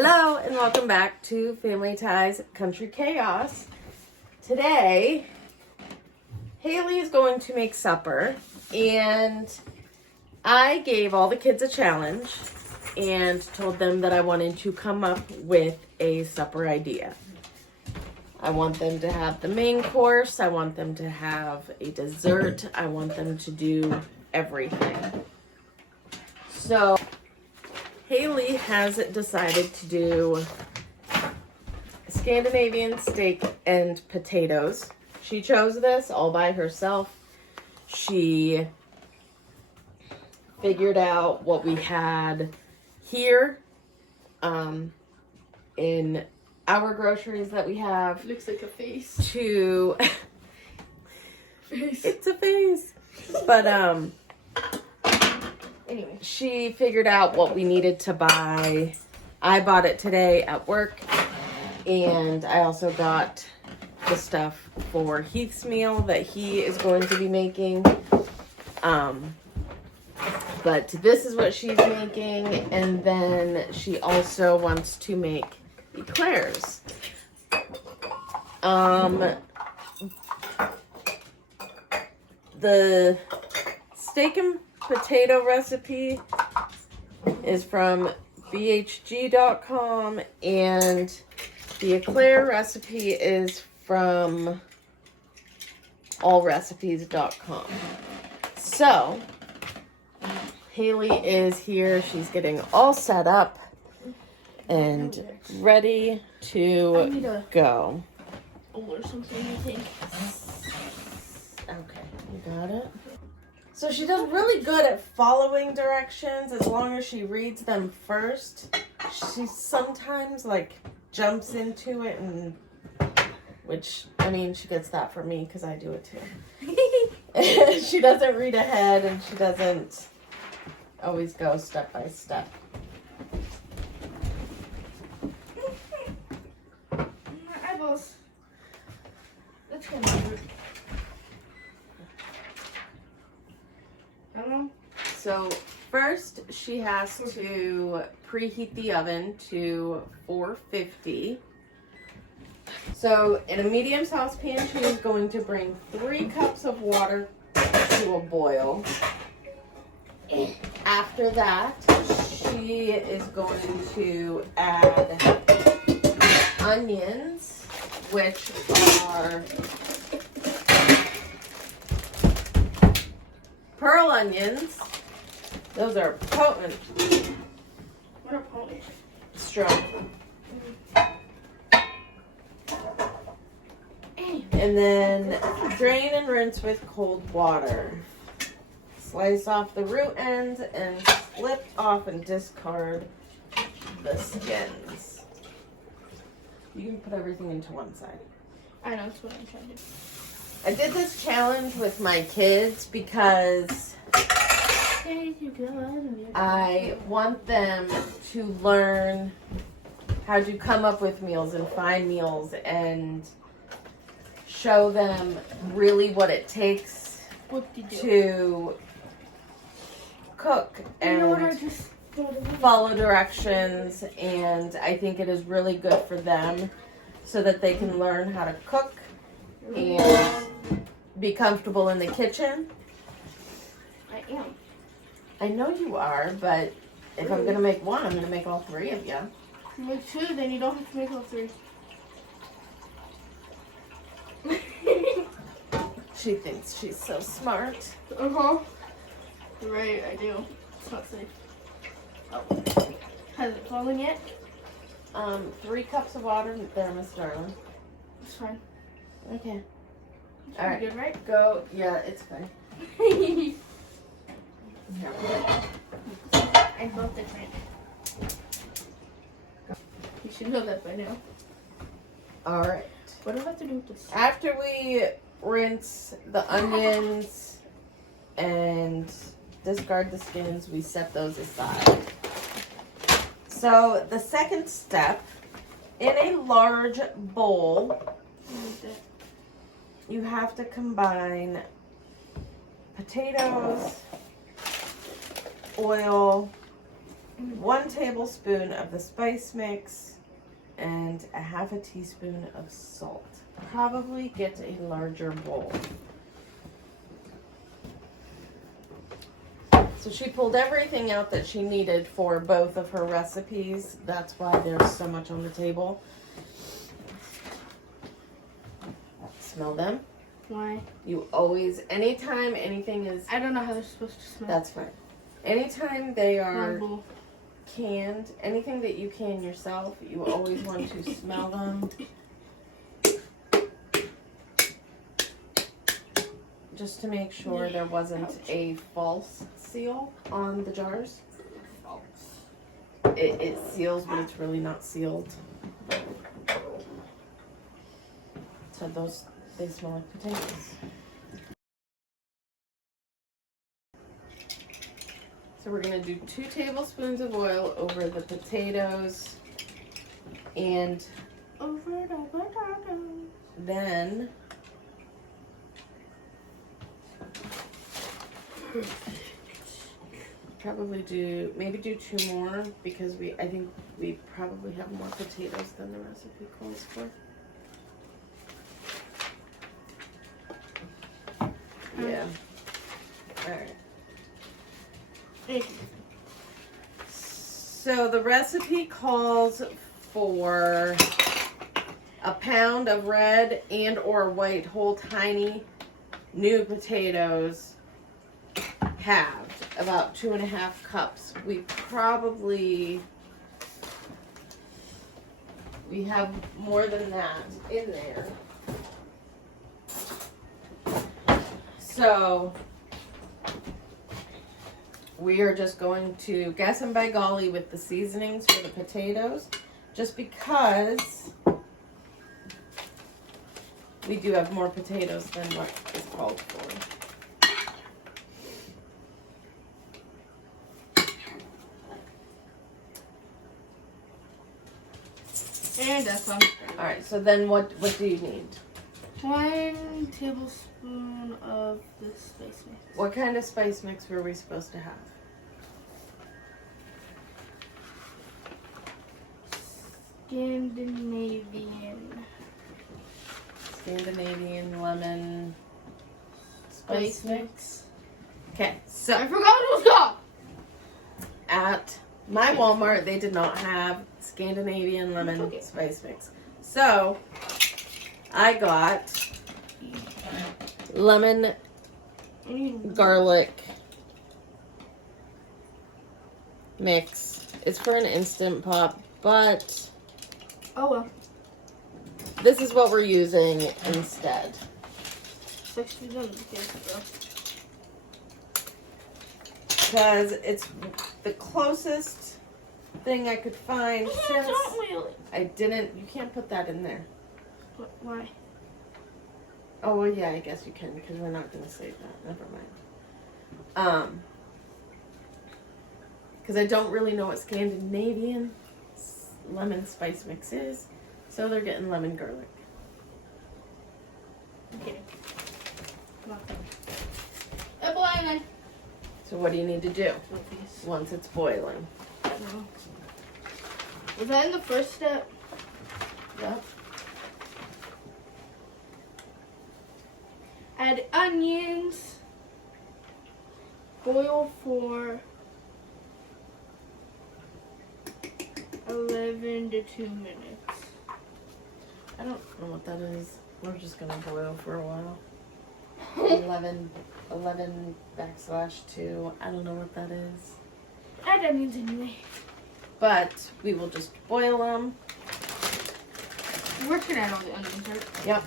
Hello and welcome back to Family Ties Country Chaos. Today, Haley is going to make supper, and I gave all the kids a challenge and told them that I wanted to come up with a supper idea. I want them to have the main course, I want them to have a dessert, I want them to do everything. So, Haley has decided to do Scandinavian steak and potatoes. She chose this all by herself. She figured out what we had here in our groceries that we have. Looks like a face. To Face. It's a face. But Anyway. she figured out what we needed to buy. I bought it today at work, and I also got the stuff for Heath's meal that he is going to be making. But this is what she's making, and then she also wants to make eclairs. The steak and potato recipe is from bhg.com, and the eclair recipe is from allrecipes.com. So, Haley is here. She's getting all set up and ready to go. Or something, I think. Okay, you got it? So she does really good at following directions as long as she reads them first. She sometimes jumps into it, and which, I mean, she gets that from me because I do it too. She doesn't read ahead, and she doesn't always go step by step. My eyeballs. That's kind of weird. I don't know. So first she has to preheat the oven to 450. So in a medium saucepan, she is going to bring 3 cups of water to a boil. After that, she is going to add onions, which are pearl onions. Those are potent. What are potent? Strong. And then drain and rinse with cold water. Slice off the root ends and slip off and discard the skins. You can put everything into one side. I know, that's what I'm trying to do. I did this challenge with my kids because I want them to learn how to come up with meals and find meals and show them really what it takes to cook and follow directions. And I think it is really good for them so that they can learn how to cook and be comfortable in the kitchen. I am. I know you are, but if I'm gonna make one, I'm gonna make all 3 of you. You make 2, then you don't have to make all 3. She thinks she's so smart. Uh-huh. You're right, I do. It's not safe. Oh. Has it fallen yet? 3 cups of water there, Miss Darling. It's fine. Okay. It's All right. good, right? Go. Yeah, it's fine. I both different. You should know that by now. All right. What do I have to do with this? After we rinse the onions and discard the skins, we set those aside. So the second step, in a large bowl, you have to combine potatoes, oil, 1 tablespoon of the spice mix, and a half a teaspoon of salt. Probably get a larger bowl. So she pulled everything out that she needed for both of her recipes. That's why there's so much on the table. Smell them. Why? You always, anytime anything is... I don't know how they're supposed to smell. That's fine. Anytime they are Marble. canned, anything that you can yourself, you always want to smell them. Just to make sure there wasn't a false seal on the jars. It seals, but it's really not sealed. So those, they smell like potatoes. So we're gonna do 2 tablespoons of oil over the potatoes, and Over the potatoes. then probably maybe do 2 more, because I think we probably have more potatoes than the recipe calls for. Yeah. Alright. So the recipe calls for a pound of red and or white whole tiny new potatoes, halved, about 2.5 cups. We have more than that in there. So we are just going to guess and by golly with the seasonings for the potatoes, just because we do have more potatoes than what is called for. And that's on. All right, so then what do you need? 1 tablespoon of the spice mix. What kind of spice mix were we supposed to have? Scandinavian lemon spice mix. Okay, so I forgot what it was called. at my Walmart, they did not have Scandinavian lemon spice mix. So I got lemon garlic mix. It's for an Instant Pot, but Oh well. this is what we're using instead. 60 done. Because it's the closest thing I could find since Don't really. I didn't. You can't put that in there. Why? Oh, well, yeah, I guess you can, because we're not going to save that. Never mind. Because I don't really know what Scandinavian lemon spice mix is, so they're getting lemon garlic. I'm kidding. Nothing. A boiling. So what do you need to do once it's boiling? I don't know. Was that in the first step? Yep. Add onions. Boil for 11 to 2 minutes. I don't know what that is. We're just going to boil for a while. 11 /2. I don't know what that is. Add onions anyway. But we will just boil them. We're gonna add all the onions, right? Yep.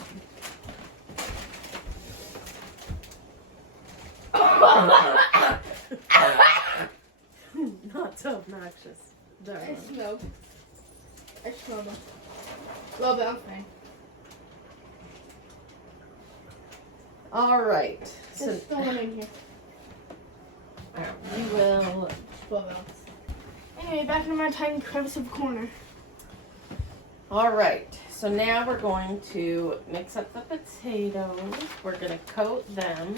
Not so obnoxious. I Darling. smell them. A little bit, I'm fine. All right. So There's still one in here. we will. 12 ounce. Anyway, back in my tiny crevice of corner. All right. So now we're going to mix up the potatoes. We're going to coat them.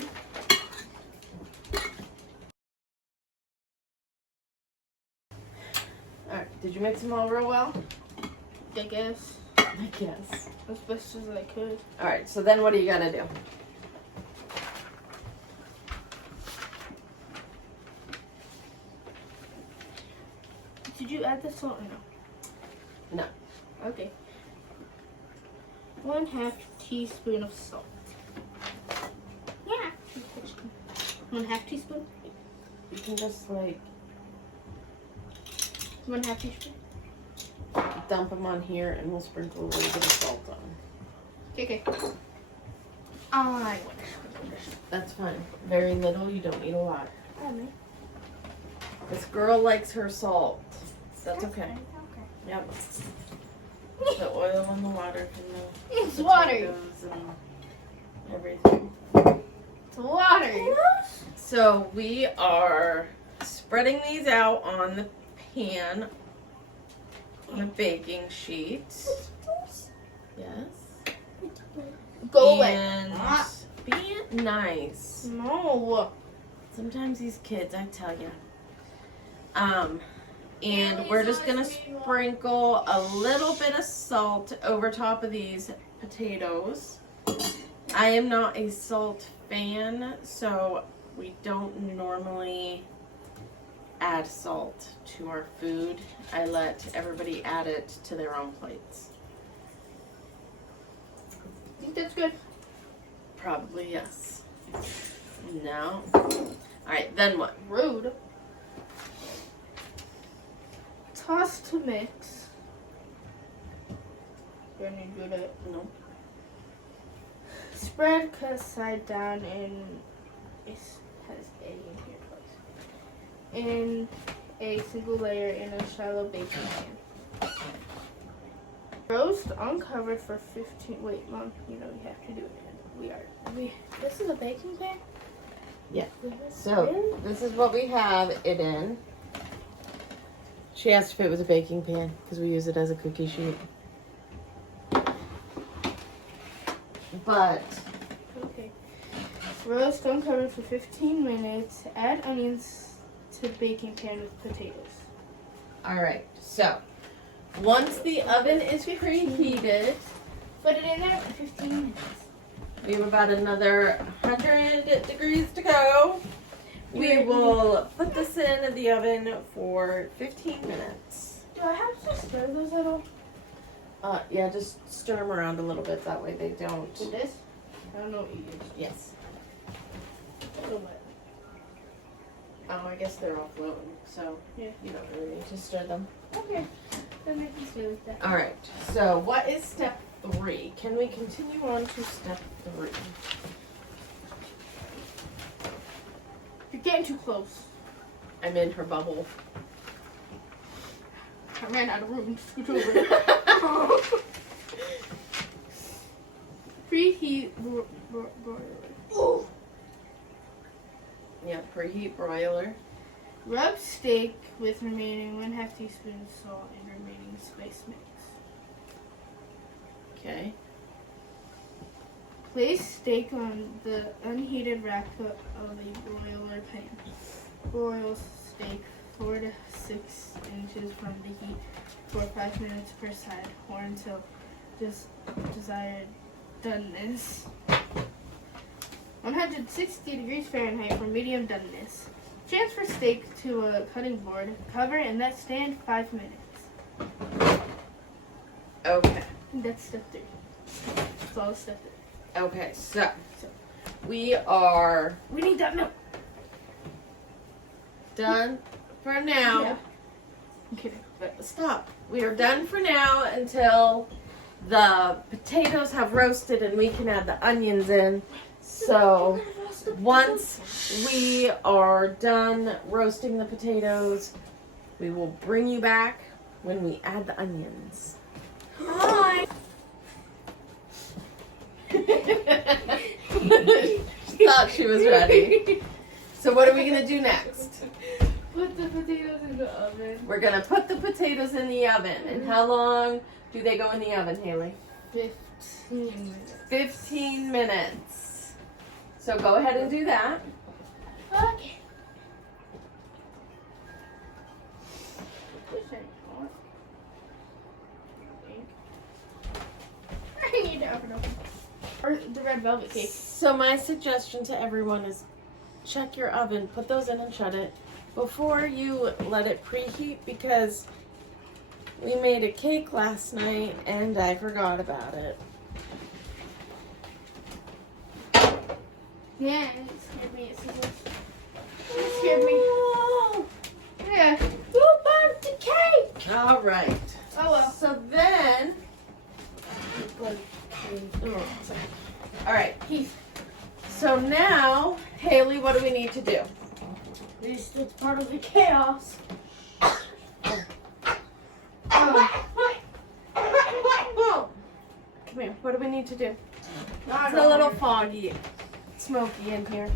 Did you mix them all real well? I guess. I guess. As best as I could. All right, so then what are you gonna do? Did you add the salt or no? No. Okay. 1/2 teaspoon of salt. Yeah. 1/2 teaspoon? You can just like 1/2 teaspoon? dump them on here and we'll sprinkle a little bit of salt on. Okay. I want to sprinkle this. That's fine. Very little, you don't need a lot. Okay. This girl likes her salt. That's okay. Okay. Yep. The oil and the water from the It's water. potatoes and everything. It's water. So we are spreading these out on the pan on a baking sheet. Yes. Go away. And be nice. No. Sometimes these kids, I tell you. And we're just gonna sprinkle a little bit of salt over top of these potatoes. I am not a salt fan, so we don't normally add salt to our food. I let everybody add it to their own plates. I think that's good. Probably yes. No. Alright, then what? Rude. Toss to mix. Do I need to do that? No. Spread, cut side down, and it has A in here twice. In a single layer in a shallow baking pan. Roast uncovered for 15. Wait, Mom, you know you have to do it. This is a baking pan? Yeah. Is this So, in? this is what we have it in. She asked if it was a baking pan because we use it as a cookie sheet. But Okay. Roast uncovered for 15 minutes. Add onions to baking pan with potatoes. alright, so once the oven is preheated, Put it in there for 15 minutes. we have about another 100 degrees to go. We will put this in the oven for 15 minutes. Do I have to stir those at all? Yeah, just stir them around a little bit, that way they don't. With this? I don't know what you use. Yes. So what? Oh, I guess they're all floating, so Yeah. you don't really need to stir them. Okay. Then I can stay with that. All right, so what is step 3? Can we continue on to step 3? You're getting too close. I'm in her bubble. I ran out of room to scoot over. Preheat broiler. Ooh. Yeah, preheat broiler. Rub steak with remaining 1/2 teaspoon of salt and remaining spice mix. Okay. Place steak on the unheated rack of a broiler pan. Broil steak 4 to 6 inches from the heat for 5 minutes per side or until desired doneness. 160 degrees Fahrenheit for medium doneness. Transfer steak to a cutting board. Cover and let stand 5 minutes. Okay. That's step 3. That's all step 3. Okay, so we are We need that milk. done for now. Yeah. I'm kidding. But stop. We are done for now until the potatoes have roasted and we can add the onions in. So once we are done roasting the potatoes, we will bring you back when we add the onions. Hi. Thought she was ready. So what are we going to do next? Put the potatoes in the oven. We're going to put the potatoes in the oven. And how long do they go in the oven, Haley? 15 minutes. 15 minutes. So go ahead and do that. Okay. This ain't hot. red velvet cake. So my suggestion to everyone is check your oven, put those in and shut it before you let it preheat, because we made a cake last night and I forgot about it. Yeah, it scared me. It scared me. Yeah. Who burnt the cake? All right. Oh well. So then, all right. So now, Haley, what do we need to do? It's part of the chaos. Come here. What do we need to do? Not It's a little foggy, smoky in here.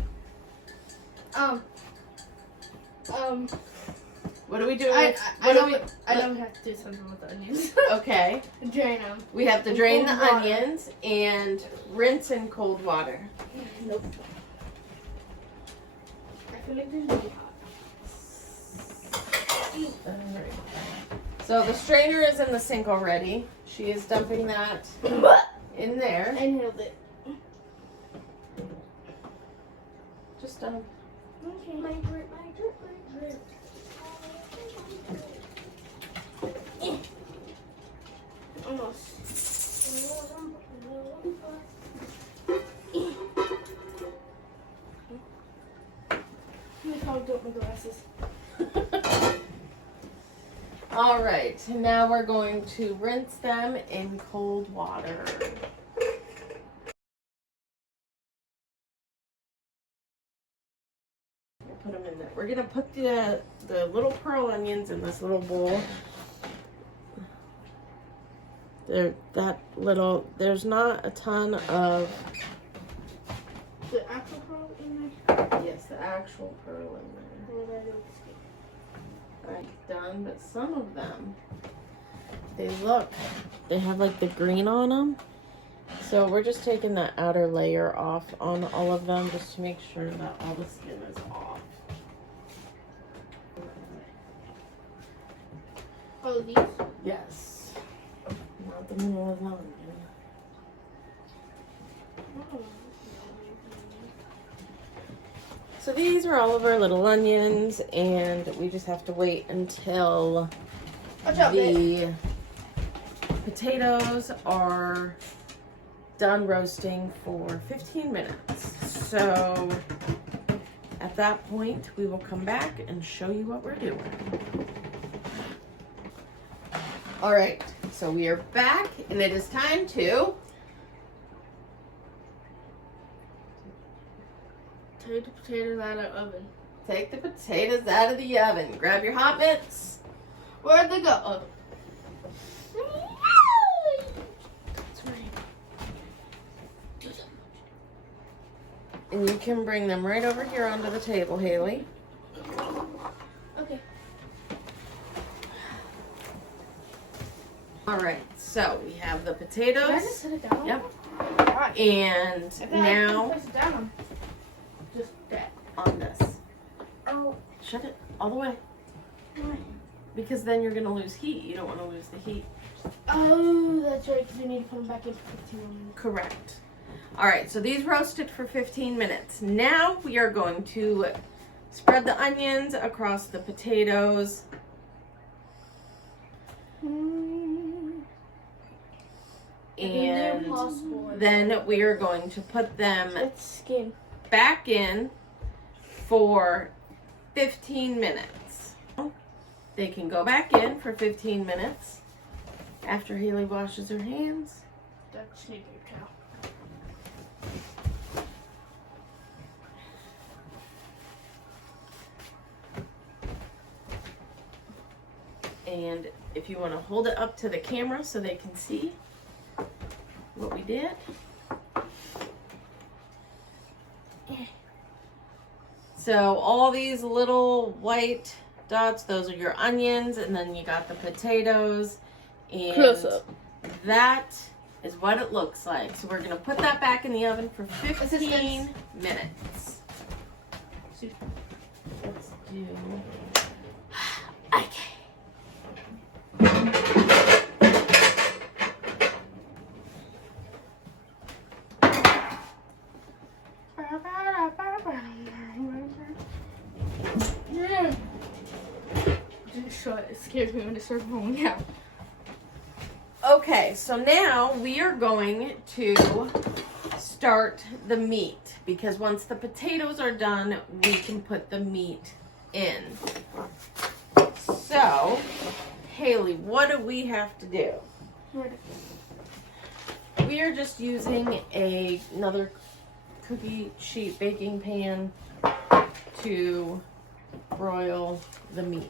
What do we do? I What do know we? I know we have to do something with the onions. Okay. Drain them. We have to drain the Cold water. onions and rinse in cold water. Nope. I feel like this is really hot. Alright. So the strainer is in the sink already. She is dumping that in there. I inhaled it. Just Okay. Almost. Look how I got my glasses. All right, now we're going to rinse them in cold water. Put them in there. We're gonna put the little pearl onions in this little bowl. There's not a ton of. The actual pearl in there? Yes, the actual pearl in there. What did I do with this cake? Alright, done, but some of them, they have like the green on them. So we're just taking the outer layer off on all of them just to make sure that all the skin is off. Oh, these? Yes. Not the middle of the onion. Oh. So these are all of our little onions, and we just have to wait until Watch out, babe. the potatoes are done roasting for 15 minutes. So at that point, we will come back and show you what we're doing. All right, so we are back, and it is time to Take the potatoes out of the oven. take the potatoes out of the oven. Grab your hot mitts. Where'd they go? Oh. And you can bring them right over here onto the table, Haley. Okay. All right, so we have the Did I potatoes. just set it down? Yep. Alright. And I thought I now could place it down. Just that. on this. Oh. Shut it all the way. Why? Because then you're gonna lose heat. You don't want to lose the heat. Oh, that's right, because we need to put them back in for 15 minutes. Correct. All right, so these roasted for 15 minutes. Now we are going to spread the onions across the potatoes. And then we are going to put them It's skin. back in for 15 minutes. They can go back in for 15 minutes after Haley washes her hands. That's sneaky cow. And if you want to hold it up to the camera so they can see what we did. So all these little white dots, those are your onions, and then you got the potatoes. And Close up. that is what it looks like. So we're going to put that back in the oven for 15 minutes. Let's do... Okay. me when it starts rolling out. Okay, so now we are going to start the meat because once the potatoes are done, we can put the meat in. So, Haley, what do we have to do? We are just using another cookie sheet baking pan to broil the meat.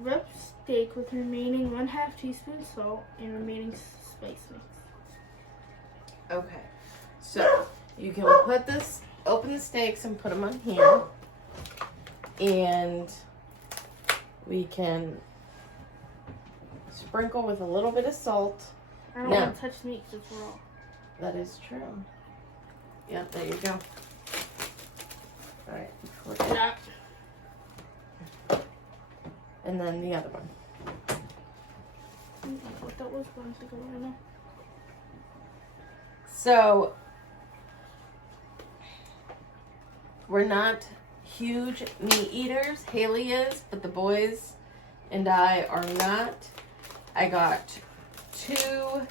Rub steak with remaining 1/2 teaspoon salt and remaining spice mix. Okay, so you can open the steaks and put them on here, and we can sprinkle with a little bit of salt. I don't No. want to touch meat because it's raw. That is true. Yep, there you go. All right, flip it. Yeah. And then the other one. What that was going to go right now. So, we're not huge meat eaters. Haley is, but the boys and I are not. I got 2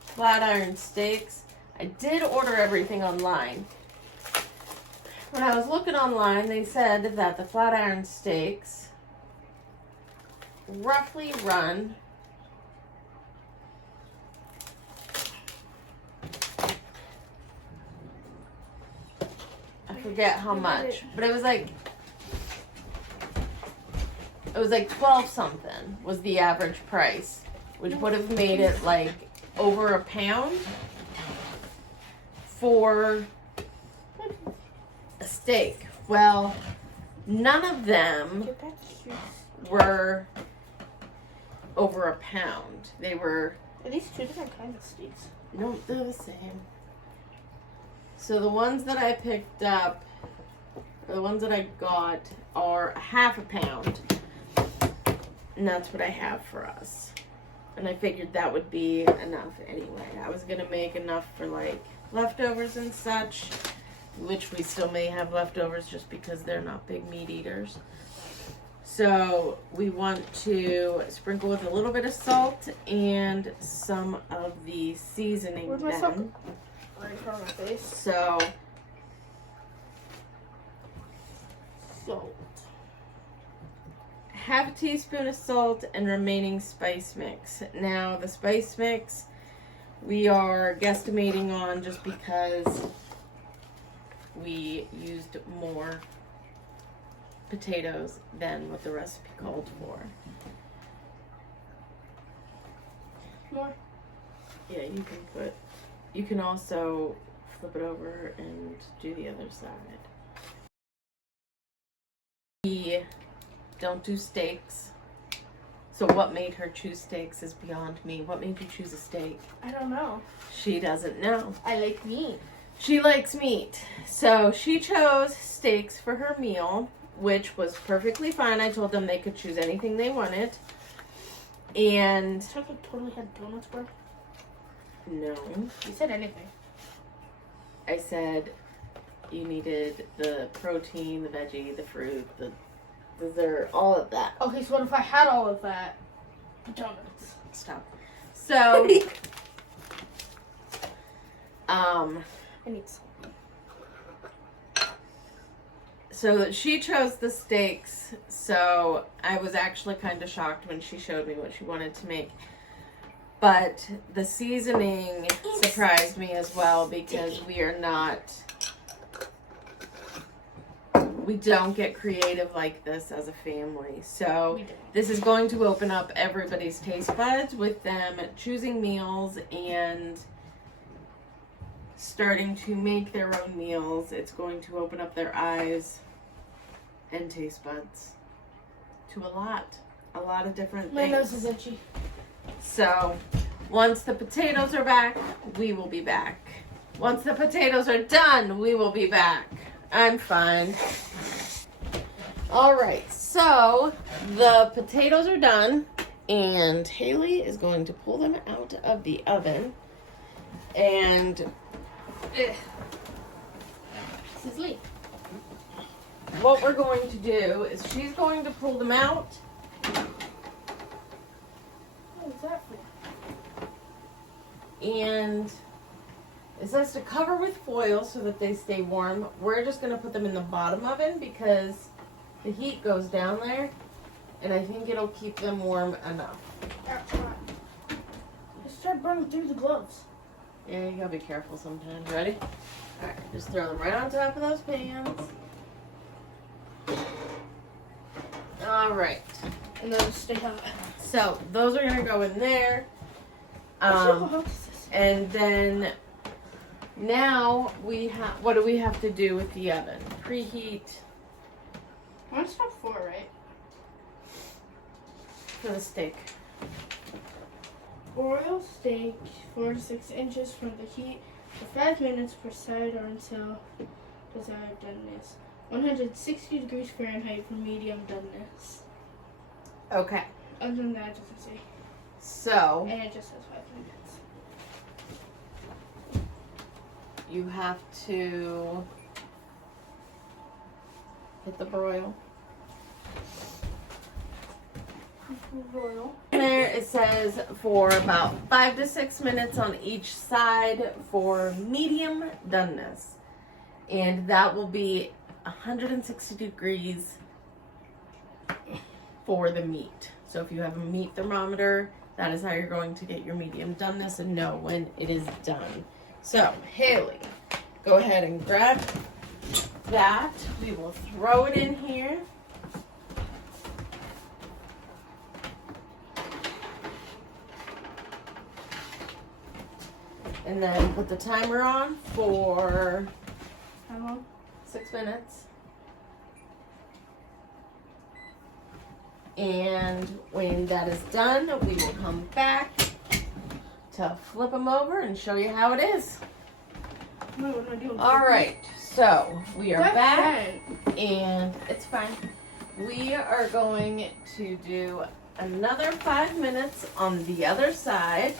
flat iron steaks. I did order everything online. When I was looking online, they said that the flat iron steaks roughly run I forget how much, but it was like 12 something was the average price, which would have made it like over a pound for a steak. Well, none of them were over a pound. They were... Are these 2 different kinds of steaks? No, they're the same. So the ones that I picked up, or the ones that I got, are 1/2 pound. And that's what I have for us. And I figured that would be enough anyway. I was going to make enough for like leftovers and such, which we still may have leftovers just because they're not big meat eaters. So we want to sprinkle with a little bit of salt and some of the seasoning. Where's my then. salt? Right in front of my face. So Salt. 1/2 teaspoon of salt and remaining spice mix. Now the spice mix we are guesstimating on just because we used more potatoes than what the recipe called for. More. Yeah, you can also flip it over and do the other side. We don't do steaks. So what made her choose steaks is beyond me. What made you choose a steak? I don't know. She doesn't know. I like meat. She likes meat. So she chose steaks for her meal, which was perfectly fine. I told them they could choose anything they wanted. And Chocolate totally had donuts, bro. no, You said anything. I said you needed the protein, the veggie, the fruit, the dessert, all of that. Okay, so what if I had all of that? Donuts. Stop. So, I need salt. so she chose the steaks. So I was actually kind of shocked when she showed me what she wanted to make. But the seasoning surprised me as well because we don't get creative like this as a family. So this is going to open up everybody's taste buds with them choosing meals and starting to make their own meals. It's going to open up their eyes and taste buds to a lot of different My things. nose is itchy. So, once the potatoes are back, we will be back. Once the potatoes are done, we will be back. I'm fine. All right, so the potatoes are done, and Haley is going to pull them out of the oven. And Sizzly. what we're going to do is she's going to pull them out. What is that for? And it says to cover with foil so that they stay warm. We're just going to put them in the bottom oven because the heat goes down there. And I think it'll keep them warm enough. That's hot. It started burning through the gloves. Yeah, you gotta be careful sometimes. Ready? Alright, just throw them right on top of those pans. Alright. And they'll stay hot. So, those are gonna go in there. And then, now we have, what do we have to do with the oven? Preheat. Mine's top 4, right? For the steak. Broil steak 4 to 6 inches from the heat for 5 minutes per side or until desired doneness. 160 degrees Fahrenheit for medium doneness. Okay. Other than that, it doesn't say. So, And it just says 5 minutes. you have to hit the broil. Broil. There it says for about 5 to 6 minutes on each side for medium doneness. And that will be 160 degrees for the meat. So if you have a meat thermometer, that is how you're going to get your medium doneness and know when it is done. So, Haley, go ahead and grab that. We will throw it in here. And then put the timer on for How long? 6 minutes. And when that is done, we will come back to flip them over and show you how it is. No, what am I doing? All right, so we are That's back, fine. and it's fine. We are going to do another 5 minutes on the other side.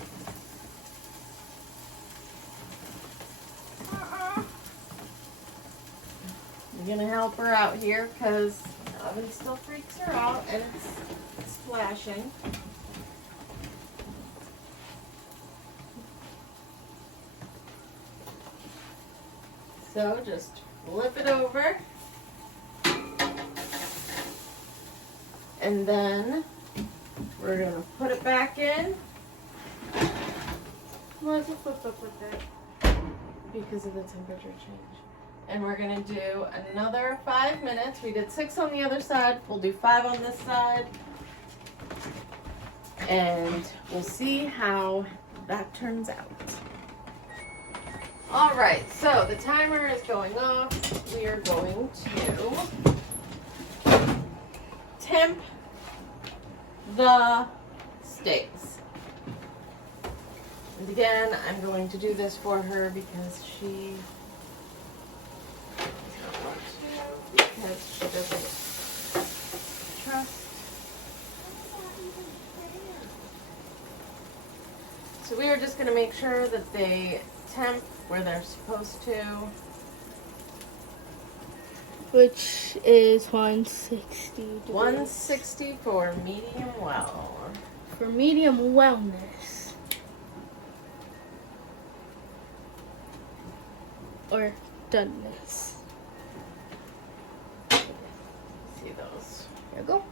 I'm gonna help her out here because the oven still freaks her out and it's splashing. So just flip it over. And then we're gonna put it back in Why is it flipped up like that? because of the temperature change. And we're gonna do another 5 minutes. We did 6 on the other side. We'll do 5 on this side. And we'll see how that turns out. All right, so the timer is going off. We are going to temp the steaks. And again, I'm going to do this for her because she doesn't trust. So we are just going to make sure that they temp where they're supposed to. Which is 160 degrees. 160 for medium well. For medium wellness. Or doneness. See those. There we go.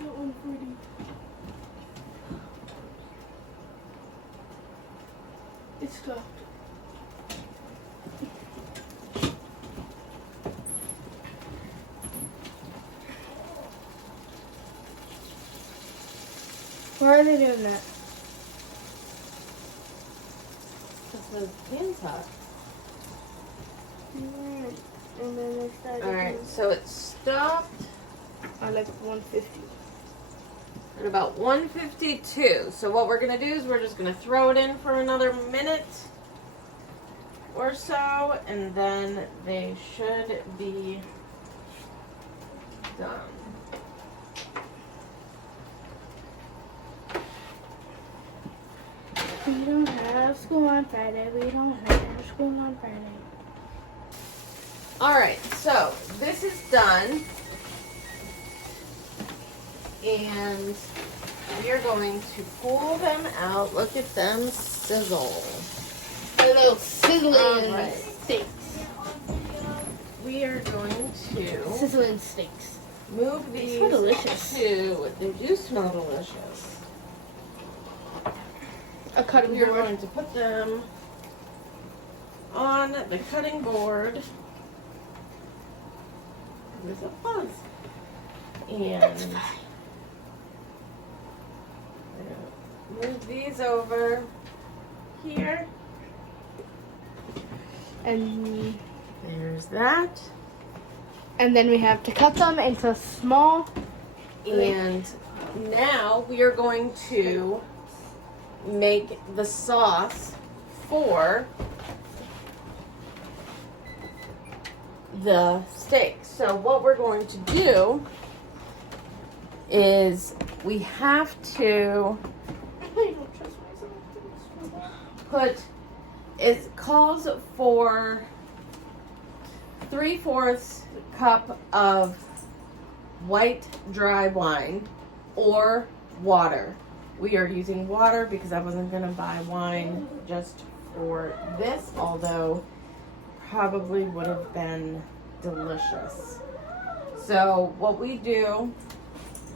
That one pretty. It's cooked. Why are they doing that? Because the pan's hot. And then they started Alright, so it stopped at like 150. at about 152. So what we're going to do is we're just going to throw it in for another minute or so, and then they should be done. We don't have school on Friday. We don't have school on Friday. All right, so this is done. And we are going to pull them out. Look at them sizzle. A little sizzling Alright. steaks. We are going to Sizzling steaks. move these So delicious. to, they do smell delicious. A cutting We're board. going to put them on the cutting board. There's a buzz. And move these over here. And There's that. then we have to cut them into small. And now we are going to make the sauce for the steak. So what we're going to do is we have to put, it calls for 3/4 cup of white dry wine or water. We are using water because I wasn't going to buy wine just for this, although probably would have been delicious. So what we do,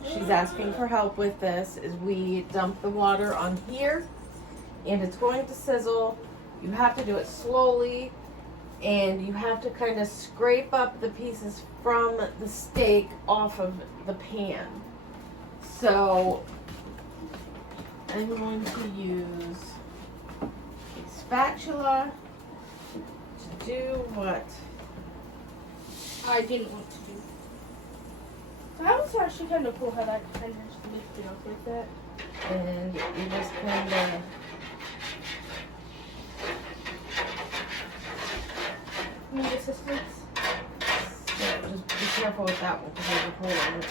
she's asking for help with this, is we dump the water on here and it's going to sizzle. You have to do it slowly and you have to kind of scrape up the pieces from the steak off of the pan. So I'm going to use a spatula to do what I didn't want to do. That was actually kind of cool how that kind of just lifted up like that. and you just kind of Need assistance? just be careful with that one because there's a hole in it.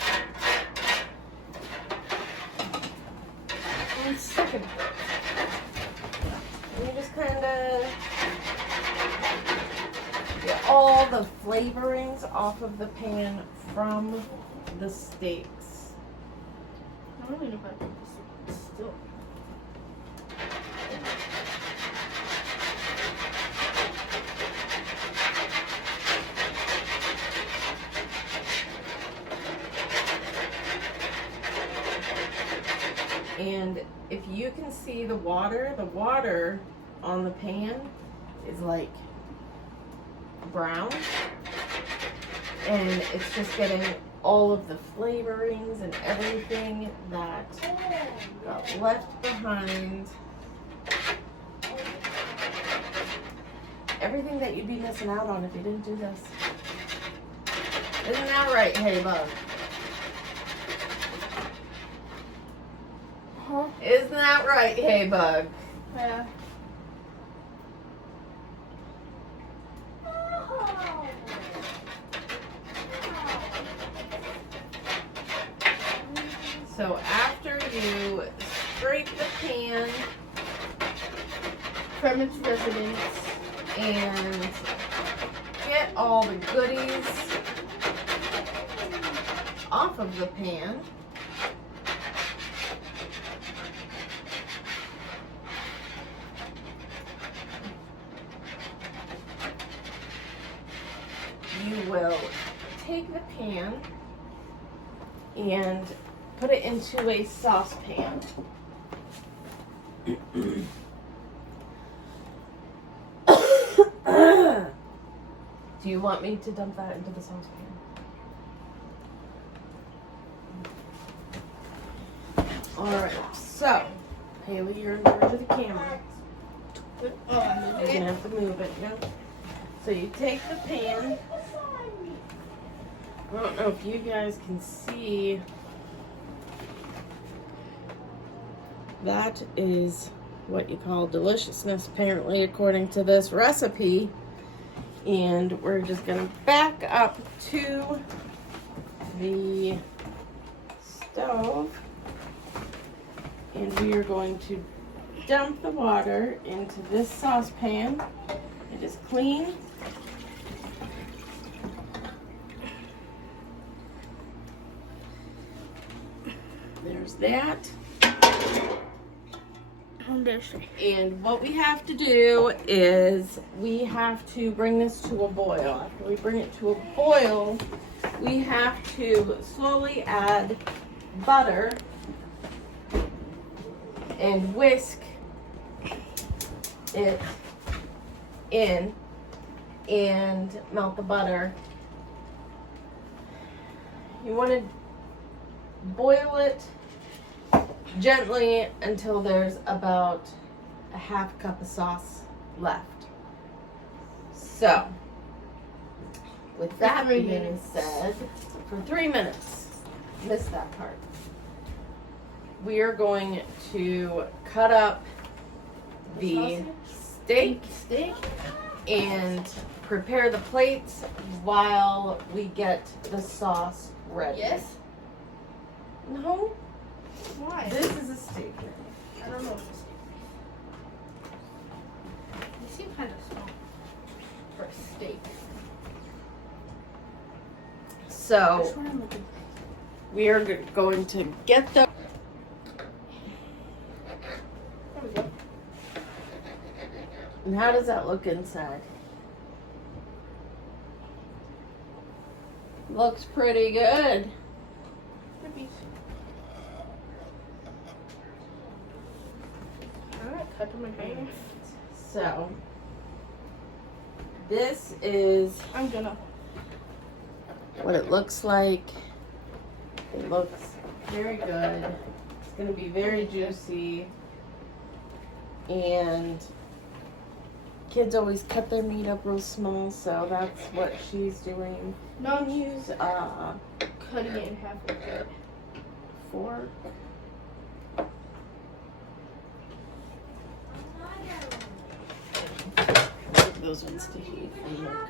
One second. And you just kind of get all the flavorings off of the pan from the steaks. I don't even know if I can this still. And if you can see the water on the pan is like brown. And it's just getting all of the flavorings and everything that got left behind. Everything that you'd be missing out on if you didn't do this. Isn't that right, Hey Bug? Huh? Isn't that right, Hey Bug? Yeah. So after you scrape the pan From its residence. and get all the goodies off of the pan, you will take the pan and put it into a saucepan. Do you want me to dump that into the saucepan? Alright, so, Haley, you're in charge of the camera. Oh, I'm You're moving gonna it. have to move it, no? So you take the pan. I don't know if you guys can see. That is what you call deliciousness, apparently, according to this recipe. And we're just gonna back up to the stove. And we are going to dump the water into this saucepan. It is clean. There's that. And what we have to do is we have to bring this to a boil. After we bring it to a boil, we have to slowly add butter and whisk it in and melt the butter. You want to boil it gently until there's about a half cup of sauce left. So, with that being said, for 3 minutes, missed that part. We are going to cut up the steak and prepare the plates while we get the sauce ready. Yes? No. Why? This is a steak. I don't know what this is. They seem kind of small for a steak. So, we are going to get the... There we go. And how does that look inside? Looks pretty good. Alright, cut them in half. So, this is I'm gonna. what it looks like. It looks very good. It's going to be very juicy. And kids always cut their meat up real small, so that's what she's doing. No, Use cutting it in half is good. fork. Those ones to heat and look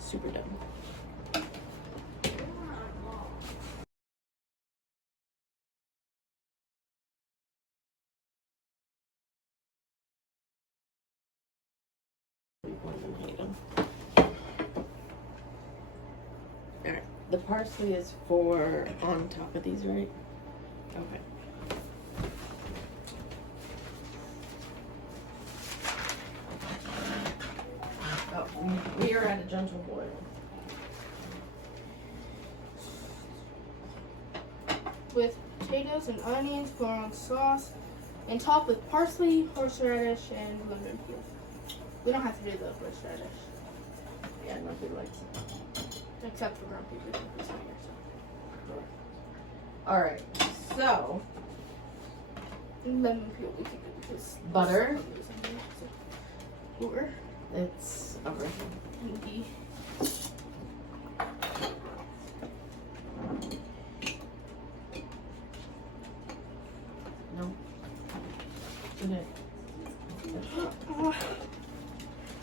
super done. Alright, the parsley is for on top of these, right? Okay. Oh, we are at a gentle boil. With potatoes and onions, pour on sauce, and top with parsley, horseradish, and lemon peel. We don't have to do the horseradish. Yeah, nobody likes it. Except for grumpy because it's not here, Alright, so so. Lemon peel we can do because butter. Or It's over here. maybe. No. Put it.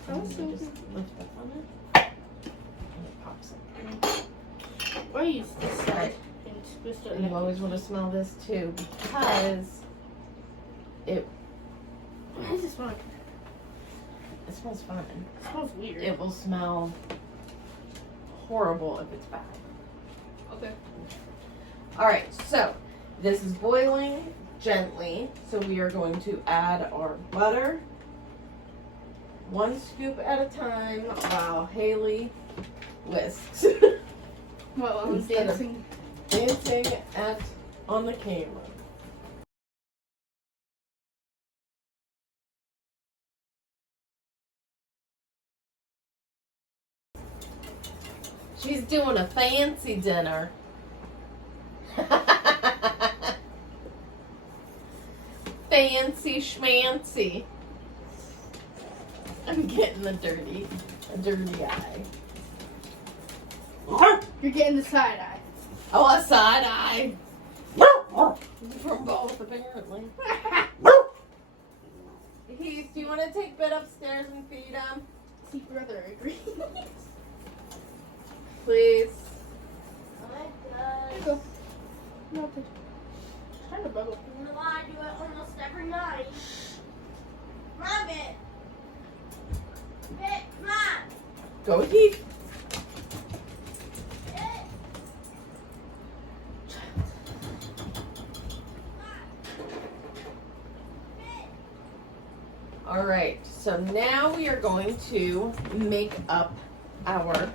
I was Just thinking, lift up on it. And it pops up. or use this side and twist it. And you always want to smell this too because it Why does this smell like? it smells fine. It smells weird. It will smell horrible if it's bad. Okay. Alright, so this is boiling gently. So we are going to add our butter. 1 scoop at a time while Haley whisks. Well, I'm Instead of- dancing. Dancing on the camera. She's doing a fancy dinner. Fancy schmancy. I'm getting a dirty eye. You're getting the side eye. Oh, a side eye. From both, apparently. Heath, do you want to take Bet upstairs and feed him? See, brother agrees. Please. There you go. Melted. It's kind of bubble. I do it almost every night. Go with Heath. All right, so now we are going to make up our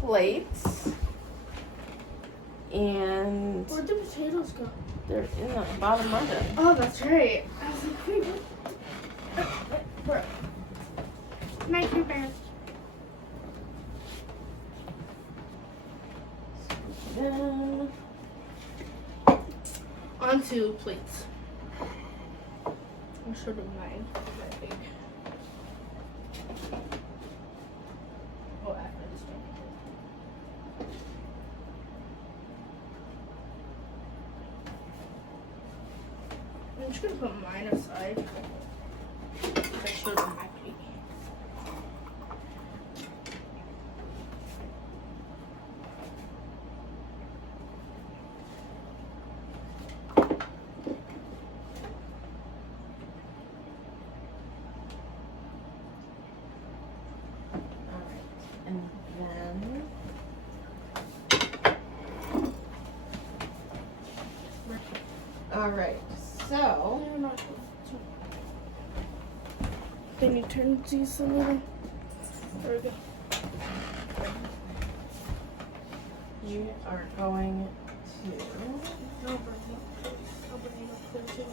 plates. And Where'd the potatoes go? they're in the bottom of it. Oh, that's right. I was like, wait, what? Make your best. Then Onto plates. I'll show them mine. My big. Oh, after this one. I'm just gonna put mine aside. I showed them my plate. and then all right. So Can you turn these a little? There we go. you are going to I'll bring it up. I'll bring it up closer.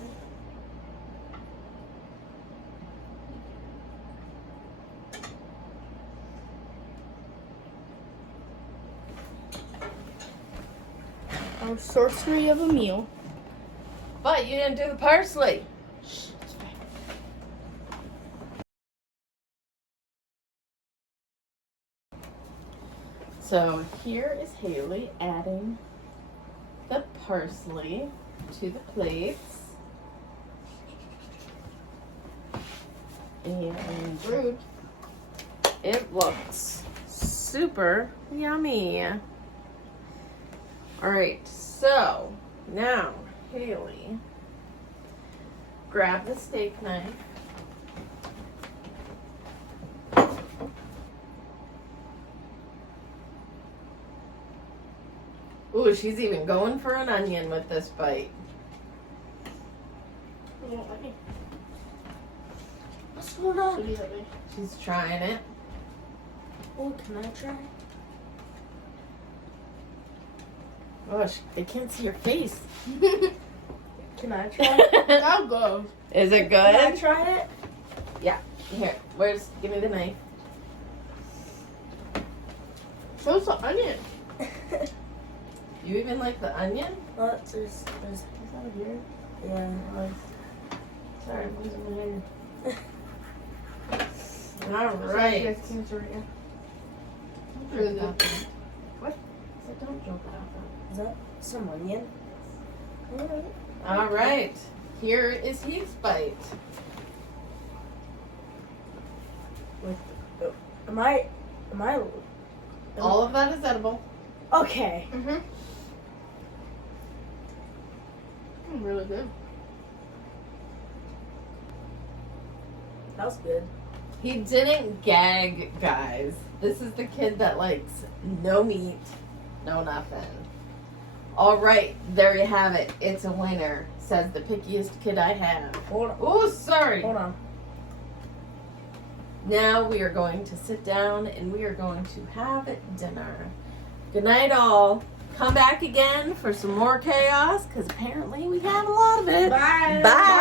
Our sorcery of a meal. but you didn't do the parsley. Shh, it's fine. So here is Haley adding the parsley to the plates. And Rude. it looks super yummy. All right, so now Haley, grab the steak knife. Ooh, she's even going for an onion with this bite. You won't let me. What's going on? Should be that way. She's trying it. Oh, can I try? Gosh, they can't see your face. Can I try? I'll go. Is it Can I good? try it? Yeah. Here, give me the knife. Show us the onion. You even like the onion? There's is that here? Yeah, sorry, I'm losing my hair. All right. Really good. What? So don't joke about that. Is that some onion? Alright. All right. Here is Heath's bite. Am I All of that is edible. okay? Mm-hmm. Really good. That was good. He didn't gag, guys. This is the kid that likes no meat, no nothing. All right, there you have it. It's a winner, says the pickiest kid I have. Hold on. Oh, sorry. Hold on. Now we are going to sit down and we are going to have dinner. Good night, all. Come back again for some more chaos because apparently we had a lot of it. Bye. Bye.